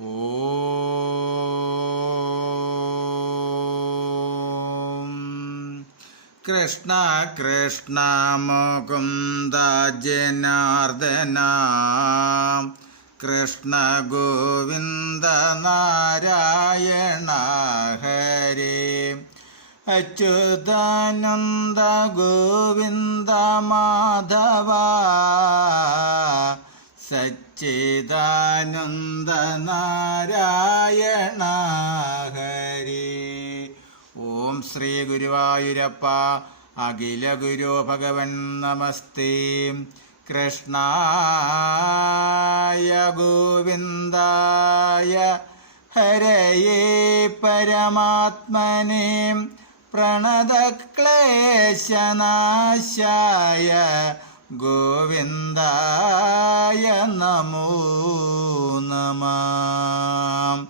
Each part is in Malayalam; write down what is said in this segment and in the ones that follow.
ഓം കൃഷ്ണ കൃഷ്ണ മുകുന്ദ ജനാർദ്ദന കൃഷ്ണ ഗോവിന്ദ നാരായണ ഹരേ അച്യുതാനന്ദ ഗോവിന്ദ മാധവ സച്ചിദാനന്ദ നാരായണ ഹരേ. ഓം ശ്രീ ഗുരുവായൂരപ്പ അഖില ഗുരു ഭഗവൻ നമസ്തേ. കൃഷ്ണായ ഗോവിന്ദായ ഹരയേ പരമാത്മനേ പ്രണതക്ലേശനാശായ ഗോവിന്ദായ നമോ നമഃ.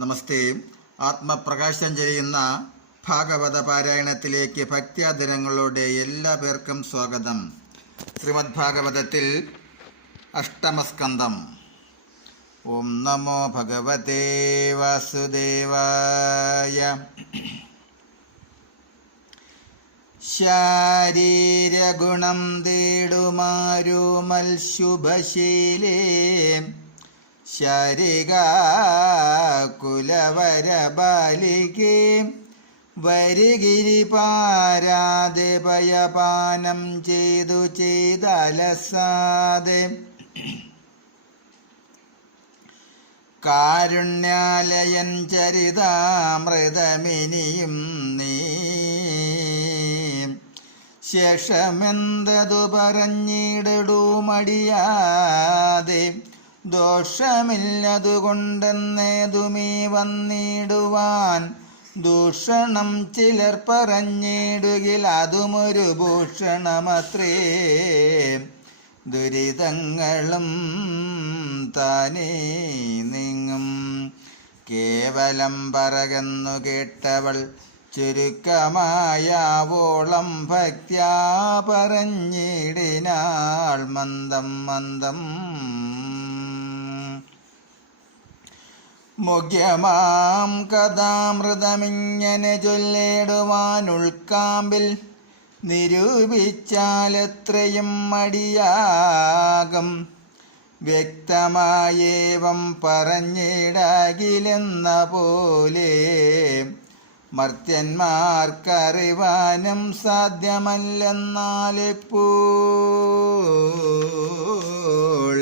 നമസ്തേ. ആത്മപ്രകാശം ചെയ്യുന്ന ഭാഗവത പാരായണത്തിലേക്ക് ഭക്ത്യാദരങ്ങളോടെ എല്ലാ പേർക്കും സ്വാഗതം. ശ്രീമദ് ഭാഗവതത്തിൽ അഷ്ടമസ്കന്ധം. ഓം നമോ ഭഗവതേ വാസുദേവായ. ശാരീരഗുണം തേടുമാരുമൽ ശുഭശീലേ ശാരികാ കുലവരബാലികേ വരിഗിരിപാരാതെ പയപാനം ചെയ്തു ചെയ്തലസാതെ കാരുണ്യാലയൻ ചരിതാമൃതമിനിയും നീ ശേഷമെന്തതു പറഞ്ഞിടടൂ മടിയാതെ ദോഷമില്ലതുകൊണ്ടെന്നേതുമീ വന്നിടുവാൻ ദൂഷണം ചിലർ പറഞ്ഞിടുകിൽ അതുമൊരു ഭൂഷണമത്രേ ദുരിതങ്ങളും താനേ നീങ്ങും കേവലം പറകെന്നു കേട്ടവൾ ചുരുക്കമായാവോളം ഭക്ത്യാ പറഞ്ഞിടിനാൾ മന്ദം മന്ദം. മുഖ്യമാം കഥാമൃതമിങ്ങനെ ചൊല്ലിടുവാൻ ഉൾക്കാമ്പിൽ നിരൂപിച്ചാലെത്രയും മടിയാകും വ്യക്തമായേവം പറഞ്ഞിടകിലെന്ന പോലെ മർത്യന്മാർക്കറിവാനും സാധ്യമല്ലെന്നാലിപ്പോൾ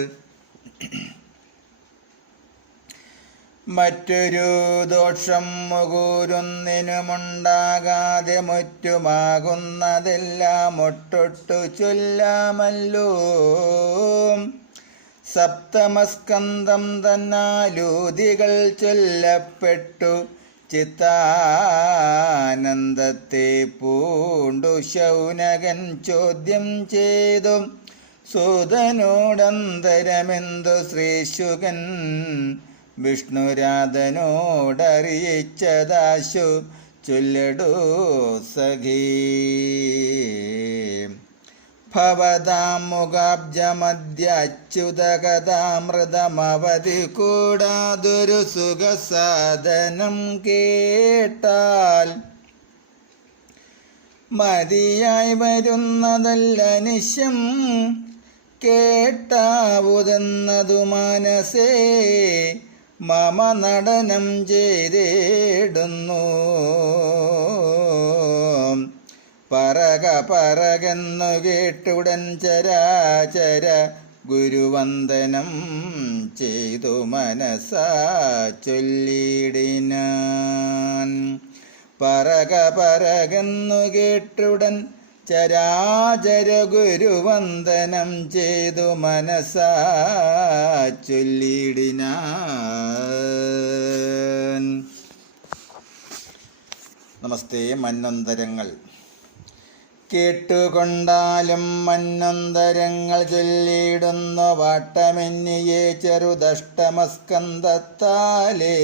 മറ്റൊരു ദോഷം മുകൂരൊന്നിനുമുണ്ടാകാതെ മുറ്റുമാകുന്നതെല്ലാം ഒട്ടൊട്ടു ചൊല്ലാമല്ലോ. സപ്തമസ്കന്ധം തന്നാലൂതികൾ ചൊല്ലപ്പെട്ടു ചിത്താനന്ദത്തെ പൂണ്ടു ശൗനകൻ ചോദ്യം ചെയ്തു സൂതനോടന്തരമെന്തു ശ്രീശുകൻ വിഷ്ണുരാധനോടറിയിച്ചതാശു ചൊല്ലടൂ സഖീ. ഭവതാം മുഖാബ്ജമദ്യ അച്യുതകഥാമൃതമവധി കൂടാതൊരു സുഖസാധനം കേട്ടാൽ മതിയായി വരുന്നതല്ല നിശം കേട്ടാവുതെന്നതു മനസ്സേ മമ നടനം ചെയ്തിടുന്നു. പറക പറകെന്നു കേട്ടുടൻ ചരാചര ഗുരുവന്ദനം ചെയ്തു മനസാ ചൊല്ലിടിനാൻ. പറക പറകെന്നു കേട്ടുടൻ ചരാചര ഗുരുവന്ദനം ചെയ്തു മനസാ ചൊല്ലിടിനാൻ. നമസ്തേ. മന്നൊന്തരങ്ങൾ. കേട്ടുകൊണ്ടാലും മന്നൊന്തരങ്ങൾ ചൊല്ലിയിടുന്നു വാട്ടമെന്നിയെ ചെറുദഷ്ടമസ്കന്ധത്താലേ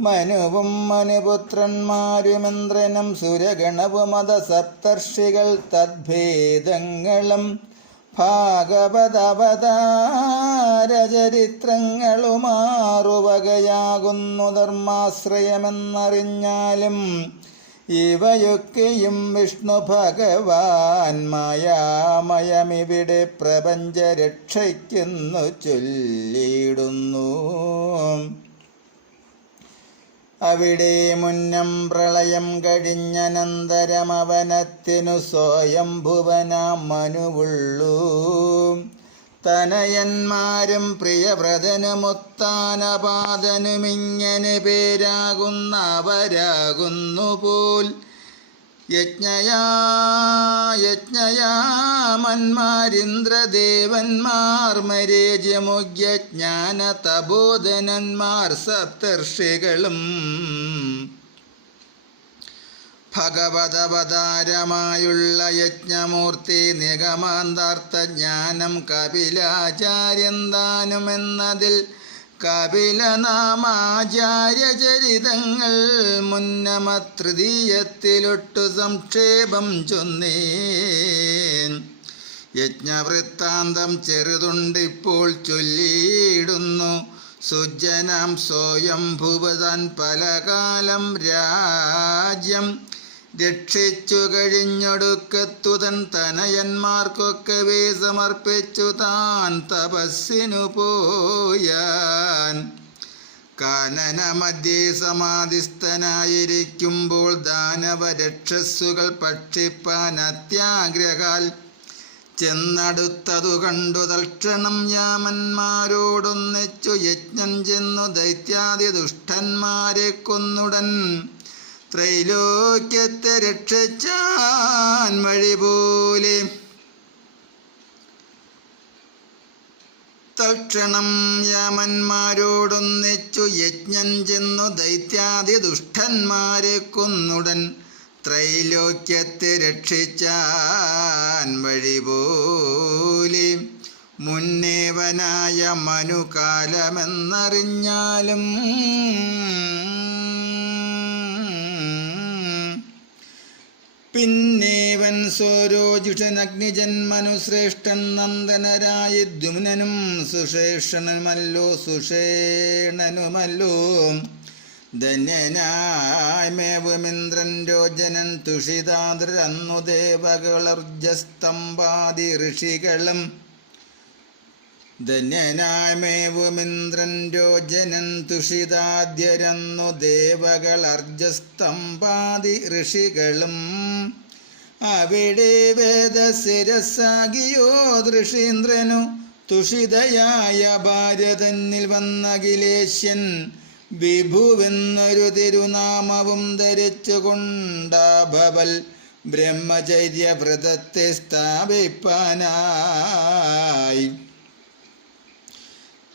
മനുവും മനുപുത്രന്മാരുമിന്ദ്രനും സുരഗണവുമത സപ്തർഷികൾ തദ്ഭേദങ്ങളും ഭാഗവതവതാരചരിതങ്ങൾ ചരിത്രങ്ങളുമാറുവകയാകുന്നു ധർമാശ്രയമെന്നറിഞ്ഞാലും ഇവയൊക്കെയും വിഷ്ണു ഭഗവാൻ മായാമയമിവിടെ പ്രപഞ്ചരക്ഷയ്ക്കുന്നു ചൊല്ലിയിടുന്നു. അവിടെ മുന്നം പ്രളയം കഴിഞ്ഞനന്തരമവനത്തിനു സ്വയംഭുവനാം മനുവുള്ളൂ. തനയന്മാരും പ്രിയവ്രതനുമുത്താനപാദനുമിങ്ങനെ പേരാകുന്നവരാകുന്നു പോൽ യജ്ഞയാമന്മാരിന്ദ്രദേവന്മാർ മരീചിമുഖ്യജ്ഞാന തപോധനന്മാർ സപ്തർഷികളും ഭഗവതവതാരമായുള്ള യജ്ഞമൂർത്തി നിഗമാന്താർത്ഥ ജ്ഞാനം കപിലാചാര്യന്താനുമെന്നതിൽ കപിലനാമാചാര്യചരിതങ്ങൾ മുന്നമതൃതീയത്തിലൊട്ടു സംക്ഷേപം ചൊന്നേൻ. യജ്ഞവൃത്താന്തം ചെറുതുണ്ടിപ്പോൾ ചൊല്ലിയിടുന്നു. സുജനാം സ്വയംഭുവതാൻ പലകാലം രാജ്യം രക്ഷിച്ചു കഴിഞ്ഞൊടുക്കത്തു തൻ തനയന്മാർക്കൊക്കവേ സമർപ്പിച്ചു താൻ തപസ്സിനു പോയാൻ. കാനനമധ്യേ സമാധിസ്ഥനായിരിക്കുമ്പോൾ ദാനവരക്ഷസ്സുകൾ ഭക്ഷിപ്പാൻ അത്യാഗ്രഹാൽ ചെന്നടുത്തതു കണ്ടു തൽക്ഷണം യാമന്മാരോടൊന്നിച്ചു യജ്ഞം ചെന്നു ദൈത്യാദി ദുഷ്ടന്മാരെ കൊന്നുടൻ ത്രൈലോക്യത്തെ രക്ഷിച്ചാൻ വഴി പോലെ. തൽക്ഷണം യാമന്മാരോടൊന്നിച്ചു യജ്ഞം ചെന്നു ദൈത്യാദി ദുഷ്ടന്മാരെ കൊന്നുടൻ ത്രൈലോക്യത്തെ രക്ഷിച്ചാൻ വഴി പോലെ. മുന്നേവനായ മനുകാലമെന്നറിഞ്ഞാലും പിന്നേവൻ സ്വരോജുഷനഗ്നിജന്മനുശ്രേഷ്ഠൻ നന്ദനരായ ദ്യുമ്നനും സുഷേണനുമല്ലോ ധന്യനായ്മേവുമിന്ദ്രൻ രോജനൻ തുഷിതാദ്രന്നു ദേവകളർജസ്തംഭാദി ഋഷികളും ധന്യനായ്മേവുമിന്ദ്രൻ രോജനൻ തുഷിതാദ്യരന്നു ദേവകളർജസ്തംഭാദി ഋഷികളും അവിടെ വേദശിരസാകിയോ ഋഷീന്ദ്രനു തുഷിതയായ ഭാര്യ തന്നിൽ വന്നഖിലേശ്യൻ വിഭുവെന്നൊരു തിരുനാമവും ധരിച്ചുകൊണ്ടാഭവൽ ബ്രഹ്മചര്യവ്രതത്തെ സ്ഥാപിപ്പാനായി.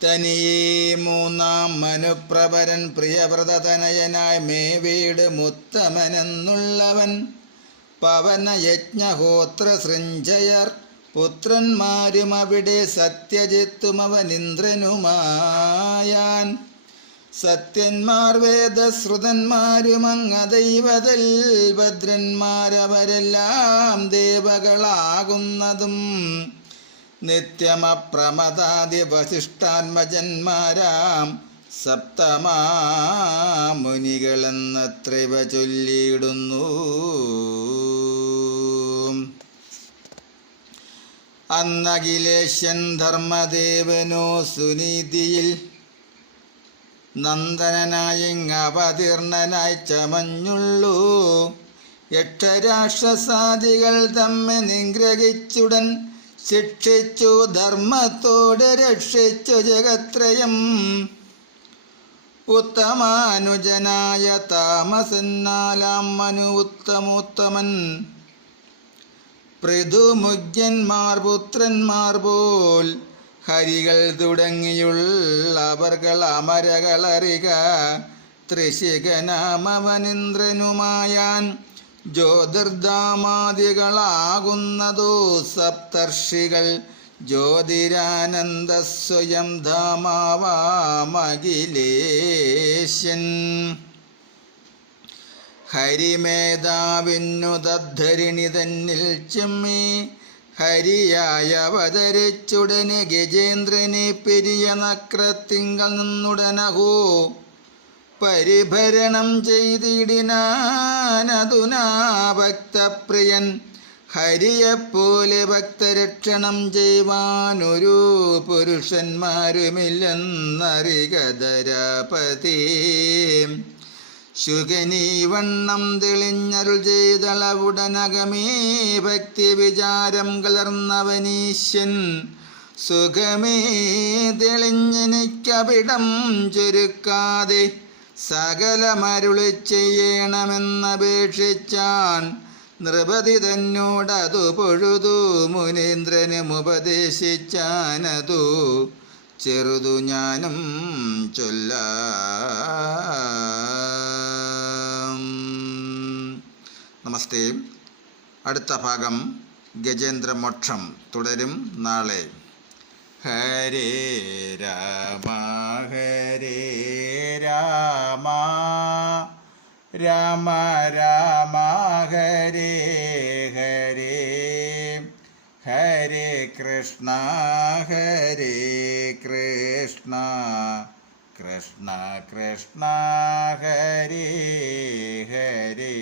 തനിയേ മൂന്നാം മനുപ്രവരൻ പ്രിയവ്രതതനയനായി മേവീട് മുത്തമനെന്നുള്ളവൻ പവനയജ്ഞഹോത്ര സൃഞ്ജയർ പുത്രന്മാരും അവിടെ സത്യജിത്തും അവനിന്ദ്രനുമായാൻ. സത്യന്മാർ വേദശ്രുതന്മാരുമങ്ങദൈവതൽ ഭദ്രന്മാരവരെല്ലാം ദേവകളാകുന്നതും നിത്യമപ്രമദാദി വസിഷ്ഠാത്മജന്മാരാം സപ്തമാമുനികളെന്നത്രൈവ ചൊല്ലിയിടുന്നു. അന്നഖിലേശ്യൻ ധർമ്മദേവനോ സുനീതിയിൽ നന്ദനായിങ്ങവതീർണനായി ചമഞ്ഞുള്ളൂ. യക്ഷരാക്ഷസാദികൾ തമ്മെ നിഗ്രഹിച്ചുടൻ ശിക്ഷിച്ചു ധർമ്മത്തോടെ രക്ഷിച്ചു ജഗത്രയം. ഉത്തമാനുജനായ താമസന്നാലാം മനു ഉത്തമോത്തമൻ പൃഥുമുഖ്യന്മാർ പുത്രന്മാർ പോൽ ഹരികൾ തുടങ്ങിയുള്ളവർകൾ അമരകളറിക. ത്രിശിഖനാമവനിന്ദ്രനുമായാൻ ജ്യോതിർധാമാദികളാകുന്നതോ സപ്തർഷികൾ ജ്യോതിരാനന്ദ സ്വയം ധാമാവാമഖിലേശ്യൻ. ഹരിമേധാവിന്നു തദ്ധരിണി തന്നിൽ ചെമ്മി ഹരിയായ അവതരിച്ചുടനെ ഗജേന്ദ്രനെ പെരിയ നക്രത്തിങ്കൽ നിന്നുടനഹോ പരിഭരണം ചെയ്തിടിനാനതുനാ ഭക്തപ്രിയൻ. ഹരിയെപ്പോലെ ഭക്തരക്ഷണം ചെയ്യുവാനൊരു പുരുഷന്മാരുമില്ലെന്നറികധരാപതി. ശുഗനീ വണ്ണം തെളിഞ്ഞരുൾ ചെയ്തളവുടനകമേ ഭക്തി വിചാരം കലർന്നവനീശ്വൻ. സുഖമേ തെളിഞ്ഞെനിക്കവിടം ചുരുക്കാതെ സകലമരുളി ചെയ്യണമെന്നപേക്ഷിച്ചാൻ. നൃപതി തന്നോടതു പൊഴുതു മുനീന്ദ്രനും ഉപദേശിച്ചാനതു ചെറുതു ഞാനും ചൊല്ലാം. നമസ്തേ. അടുത്ത ഭാഗം ഗജേന്ദ്രമോക്ഷം തുടരും നാളെ. ഹരേ രാമ ഹരേ രാമ രാമ രാമ ഹരേ ഹരേ. ഹരേ കൃഷ്ണ ഹരേ കൃഷ്ണ കൃഷ്ണ കൃഷ്ണ ഹരേ ഹരേ.